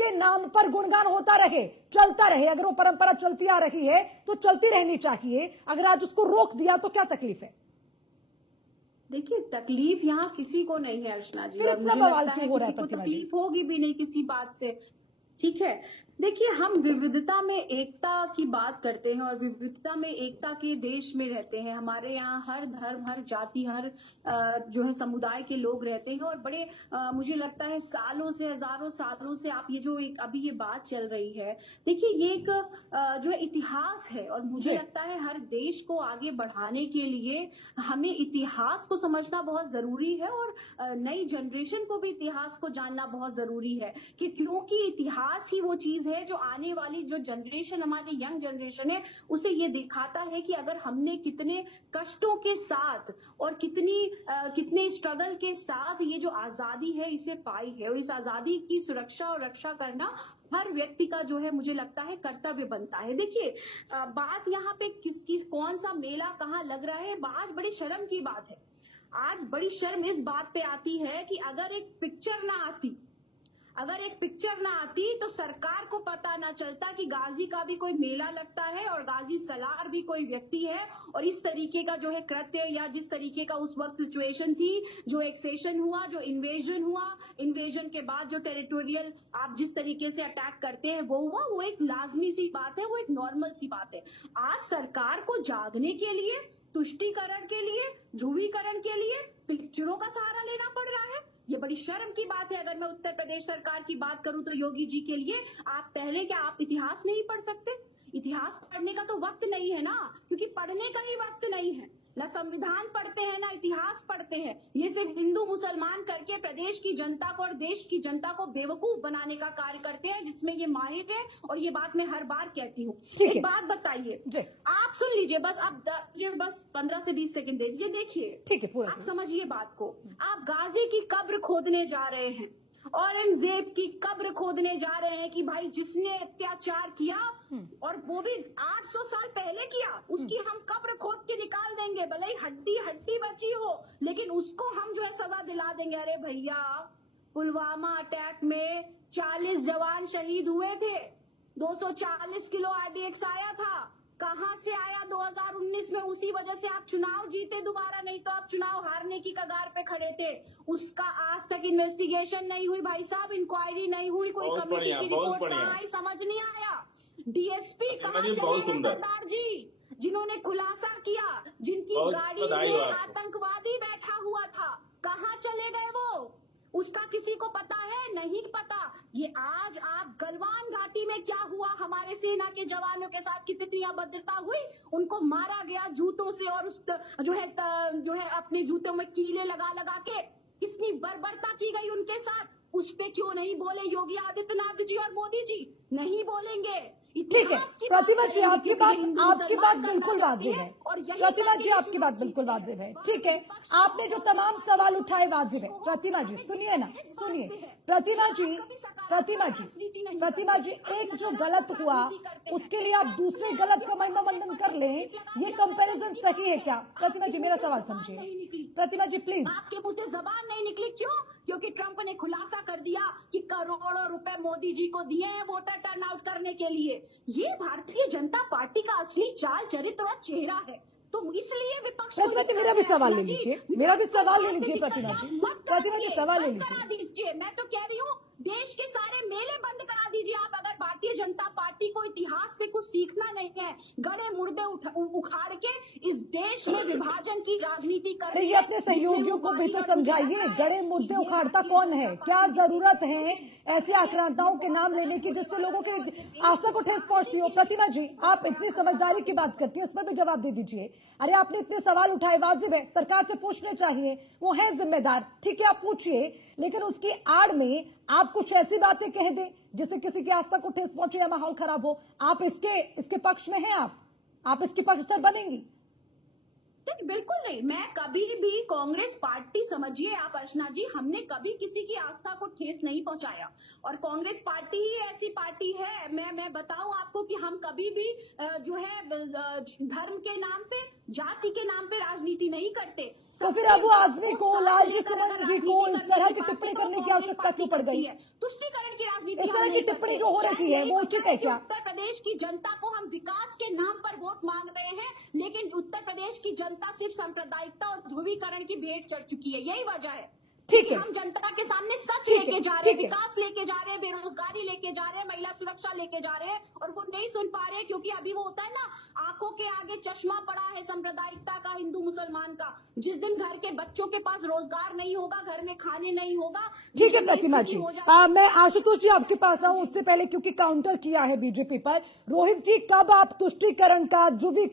उनके नाम पर गुणगान होता रहे, चलता रहे। अगर वो परंपरा चलती आ रही है तो चलती रहनी चाहिए। अगर आज उसको रोक दिया तो क्या तकलीफ है? देखिए, तकलीफ यहाँ किसी को नहीं है अर्चना जी, फिर और इतना मुझे बवाल लगता क्यों है हो रहा है किसी को प्रतिमा जी? तकलीफ होगी भी नहीं किसी बात से। ठीक है, देखिए, हम विविधता में एकता की बात करते हैं और विविधता में एकता के देश में रहते हैं। हमारे यहाँ हर धर्म, हर जाति, हर जो है समुदाय के लोग रहते हैं और बड़े मुझे लगता है सालों से, हजारों सालों से आप ये जो एक अभी ये बात चल रही है, देखिए ये एक जो है इतिहास है और मुझे जी। लगता है हर देश को आगे बढ़ाने के लिए हमें इतिहास को समझना बहुत जरूरी है और नई जनरेशन को भी इतिहास को जानना बहुत जरूरी है कि क्योंकि इतिहास ही वो चीज है जो आने वाली जो जनरेशन, हमारी यंग जनरेशन है, उसे ये दिखाता है कि अगर हमने कितने कष्टों के साथ और कितने स्ट्रगल के साथ ये जो आजादी है इसे पाई है और इस आजादी की सुरक्षा और रक्षा करना हर व्यक्ति का जो है मुझे लगता है कर्तव्य बनता है। देखिए, बात यहाँ पे किस कौन सा मेला कहाँ लग रहा है, आज बड़ी शर्म की बात है। आज बड़ी शर्म इस बात पे आती है कि अगर एक पिक्चर ना आती तो सरकार को पता ना चलता कि गाजी का भी कोई मेला लगता है और गाजी सलार भी कोई व्यक्ति है और इस तरीके का जो है कृत्य या जिस तरीके का उस वक्त सिचुएशन थी, जो एक्सेशन हुआ, जो इन्वेजन हुआ, इन्वेजन के बाद जो टेरिटोरियल आप जिस तरीके से अटैक करते हैं वो हुआ, वो एक लाजमी सी बात है, वो एक नॉर्मल सी बात है। आज सरकार को जागने के लिए, तुष्टीकरण के लिए, ध्रुवीकरण के लिए पिक्चरों का सहारा लेना पड़ रहा है। ये बड़ी शर्म की बात है। अगर मैं उत्तर प्रदेश सरकार की बात करूं तो योगी जी के लिए आप पहले क्या आप इतिहास नहीं पढ़ सकते? इतिहास पढ़ने का तो वक्त नहीं है ना, क्योंकि पढ़ने का ही वक्त नहीं है। ना संविधान पढ़ते हैं ना इतिहास पढ़ते हैं। ये सिर्फ हिंदू मुसलमान करके प्रदेश की जनता को और देश की जनता को बेवकूफ बनाने का कार्य करते हैं, जिसमें ये माहिर है और ये बात मैं हर बार कहती हूँ। एक बात बताइए, आप सुन लीजिए, बस आप बस 15 से 20 सेकंड दे दीजिए। देखिए, ठीक है, पूरा आप समझिए बात को। आप गाजी की कब्र खोदने जा रहे हैं, औरंगजेब की कब्र खोदने जा रहे हैं कि भाई जिसने अत्याचार किया और वो भी 800 साल पहले किया, उसकी हम कब्र खोद के निकाल देंगे, भले ही हड्डी हड्डी बची हो, लेकिन उसको हम जो है सजा दिला देंगे। अरे भैया, पुलवामा अटैक में 40 जवान शहीद हुए थे, 240 किलो आरडीएक्स आया था। कहां से आया? 2019 में। उसी वजह से आप चुनाव जीते दोबारा, नहीं तो आप चुनाव हारने की कगार पे खड़े थे। उसका आज तक इन्वेस्टिगेशन नहीं हुई भाई साहब, इंक्वायरी नहीं हुई, कोई कमेटी की रिपोर्ट कहाँ आई समझ नहीं आया। डीएसपी कहाँ चले गए सरदार जी, जिन्होंने खुलासा किया, जिनकी गाड़ी में आतंकवादी बैठा हुआ था, कहाँ चले गए वो? उसका किसी को पता है? नहीं पता। ये आज आप गलवान घाटी में क्या हुआ हमारे सेना के जवानों के साथ, कितनी अभद्रता हुई, उनको मारा गया जूतों से और उस जो है अपने जूतों में कीले लगा लगा के, कितनी बर्बरता की गई उनके साथ। उस पे क्यों नहीं बोले योगी आदित्यनाथ जी और मोदी जी? नहीं बोलेंगे। ठीक है प्रतिमा जी, आपकी बात बिल्कुल वाजिब है। प्रतिमा जी, आपकी बात बिल्कुल वाजिब है। ठीक है, आपने जो तमाम सवाल उठाए वाजिब है। प्रतिमा जी सुनिए ना, सुनिए प्रतिमा जी, एक जो गलत हुआ उसके लिए आप दूसरे गलत का महिमा मंडन कर लें, ये कंपैरिजन सही है क्या? प्रतिमा जी मेरा सवाल समझिए। प्रतिमा जी प्लीज। आपके मुंह से जबान नहीं निकली, क्यों? क्योंकि ट्रंप ने खुलासा कर दिया कि करोड़ों रुपए मोदी जी को दिए हैं वोटर टर्नआउट करने के लिए। ये भारतीय जनता पार्टी का असली चाल चरित्र और चेहरा है। तो इसलिए विपक्ष प्रतिमा जी मेरा भी सवाल ले लीजिए, प्रतिमा जी सवाल ले लीजिए। सवाल ले लीजिए। मैं तो कह रही हूँ देश के सारे मेले बंद करा दीजिए आप, अगर भारतीय जनता पार्टी को इतिहास से कुछ सीखना नहीं है। गड़े मुर्दे उखाड़ के इस देश में विभाजन की राजनीति कर रही है। अपने सहयोगियों को बेहतर समझाइए, गड़े मुर्दे उखाड़ता कौन है? क्या जरूरत है ऐसे आक्रांताओं के नाम लेने की जिससे लोगों के आस्था को ठेस पहुंचती हो? प्रतिमा जी आप इतनी समझदारी की बात करती है, इस पर भी जवाब दे दीजिए। अरे आपने इतने सवाल उठाए, वाजिब है, सरकार से पूछने चाहिए, वो है जिम्मेदार। ठीक है आप पूछिए, लेकिन उसकी आड़ में आप कुछ ऐसी बातें कह दें जिससे किसी की आस्था को ठेस पहुंचे या माहौल खराब हो। आप इसके पक्ष में हैं, आप इसकी पक्षधर बनेंगी? नहीं, बिल्कुल नहीं। मैं कभी भी कांग्रेस पार्टी, समझिए आप अर्चना जी, हमने कभी किसी की आस्था को ठेस नहीं पहुंचाया और कांग्रेस पार्टी ही ऐसी पार्टी है। मैं बताऊं आपको कि हम कभी भी जो है धर्म के नाम पे, जाति के नाम पे राजनीति नहीं करते। तो फिर अबू आजमी को, लालजी सुमन जी को इस तरह की टिप्पणी करने की आवश्यकता क्यों पड़ गई? तुष्टीकरण की राजनीति इस तरह की टिप्पणी जो हो रही है वो उचित है क्या? उत्तर प्रदेश की जनता को हम विकास के नाम पर वोट मांग रहे हैं, लेकिन उत्तर प्रदेश की जनता सिर्फ सांप्रदायिकता और ध्रुवीकरण की भेंट चढ़ चुकी है। यही वजह है। ठीक है, हम जनता के सामने सच ठीक है, लेके जा रहे हैं, ठीक है। विकास लेके जा रहे हैं, बेरोजगारी लेके जा रहे हैं, महिला सुरक्षा लेके जा रहे हैं, और वो नहीं सुन पा रहे हैं क्योंकि अभी वो होता है ना, आंखों के आगे चश्मा पड़ा है सांप्रदायिकता का, हिंदू मुसलमान का। जिस दिन घर के बच्चों के पास रोजगार नहीं होगा, घर में खाने नहीं होगा, ठीक है प्रतिमा जी, मैं आशुतोष जी आपके पास आऊं उससे पहले, क्योंकि काउंटर किया है बीजेपी पर, रोहित जी कब आप तुष्टीकरण का, ध्रुवीकरण